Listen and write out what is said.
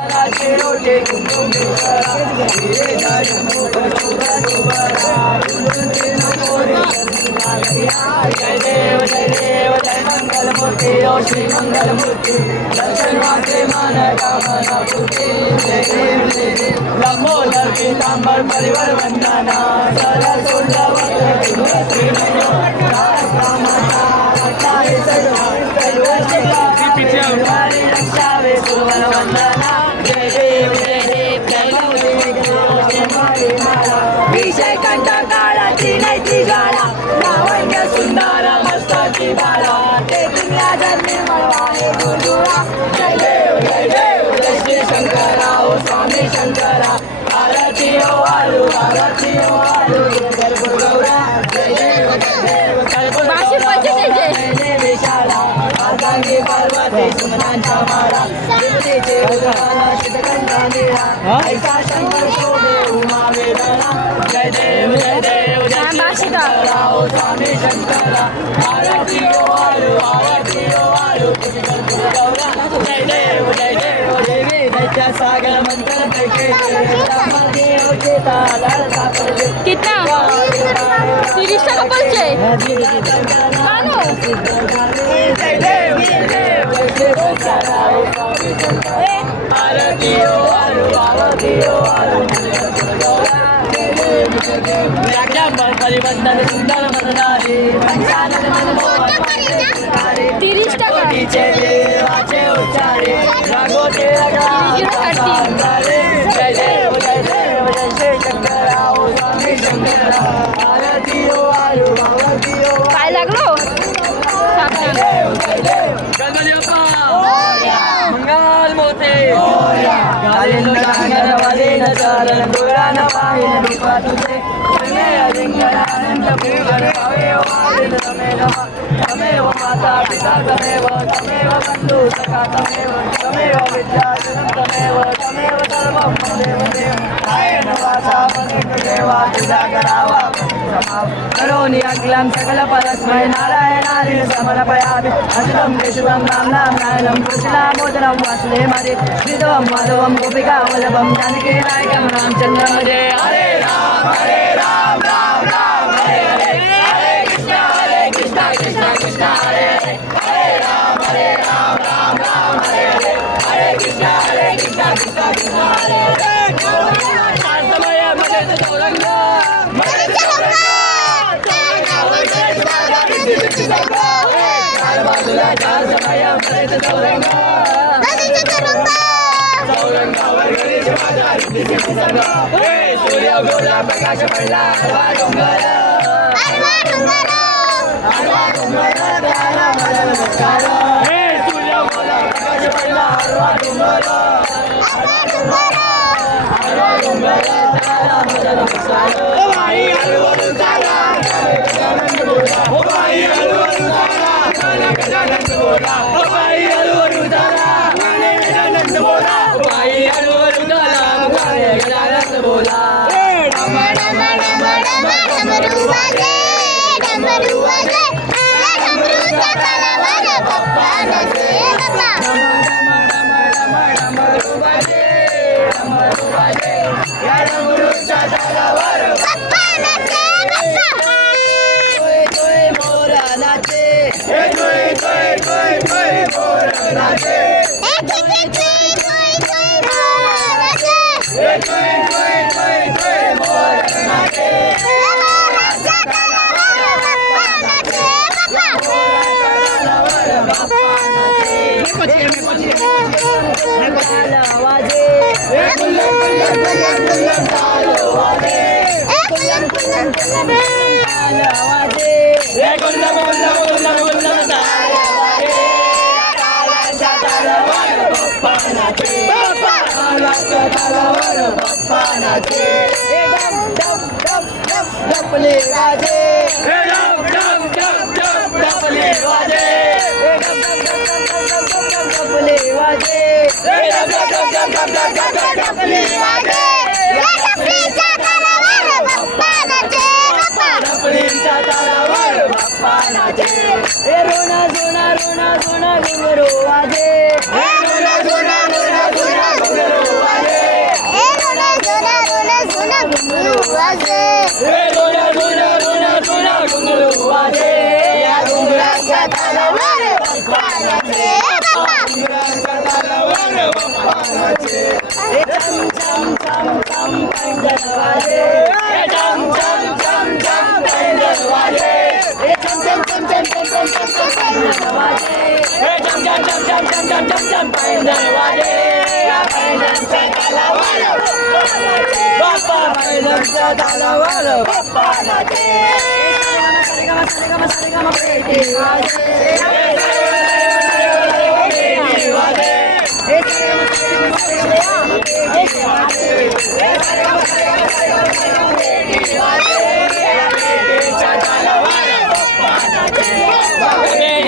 जय देव जय मंगलमूर्ती ओ श्री मंगलमूर्ती दर्शन माते मन कामना पूर्ति जय देव लंबोदर पीतांबर परिवर वंदना सरसुंदर श्री माता रक्षावे सुवर वंदना जय देव विषय कंठ काळाची नैती ज्वाला लावण्य सुंदर मस्तकी बाला ते दुनिया जन्मी मळवाने गुरुरा जय देव जय श्री शंकरा ओ स्वामी शंकरा आरती ओ आलू गौरा जय देव जय विशाला अर्धांगी पार्वती सुमनांच्या माळा शिवतेचे उदाहरण शितकंठा निळा ऐसा शंकर शोभे उमा वेदना जय देव जय शंकरा ओ स्वामी शंकरा आरती ओ आलू गौरा जय देव देवी दैत्य सागर मंत्र कितना 30 টাকা পড়ছে परिवर्तन सुंदर मदनारी 30 টাকা देवाचे उच्चारे रागोचे जय देव जय शंकरा ओ स्वामी शंकरा आरती ओ आलू काय लागलो गणपती बाप्पा मंगल मोते गालिंद चरण दुरान पाहिन रूपा तुझे आनंद पूजन पावे तमेव माता पिता तमेव बंधु सखा तमेव विद्याजनं तमेव सर्वं देव आयन वासा देवा तुझा करावा करोनि अखिलं सकल परस्मै नारायणानि समर्पयामि असितं केशवं राम नारायणं कृष्णामोदरं वासुदेवमदे श्रीधवं माधवं गोपिका वल्लभं जानकी नायकं रामचन्द्रं भजे हरे राम राम राम हरे हरे कृष्ण कृष्ण हरे हरे राम राम हरे हरे कृष्ण कृष्ण हरे हरे समय मध्ये चौरंग चार बाजूला चार समय मध्ये चौरंग चौरंगावर गणेश माझा सूर्य गोला प्रकाश पडला हरवा डोंगर नमस्कार सूर्य गोला प्रकाश पडला हरवा डोंगर नमस्कार ओ भाई हलवून चाला ओ भाई हलवून चाला गजानन बोला ओ भाई हलवून चाला गजानन बोला ओ भाई हलवून चाला गजानन बोला डमरू वाजे तलावर बाप्पा नाचे बाप्पा या डमरूच्या तलावर बाप्पा नाचे बाप्पा मोरा नाचे मोरा नाचे डपले वाजे डपले वाजे डपले वाजे डपले वाजे डपलीच्या तालावर बाप्पा नाचे ए रोना जोना घुंगरू वाजे रोना जोना घुंगरू पैंजण वाजे या पैंजणच्या तालावर बाप्पा पैंजणच्या तालावर बाप्पा नाचे. पेटी वाजे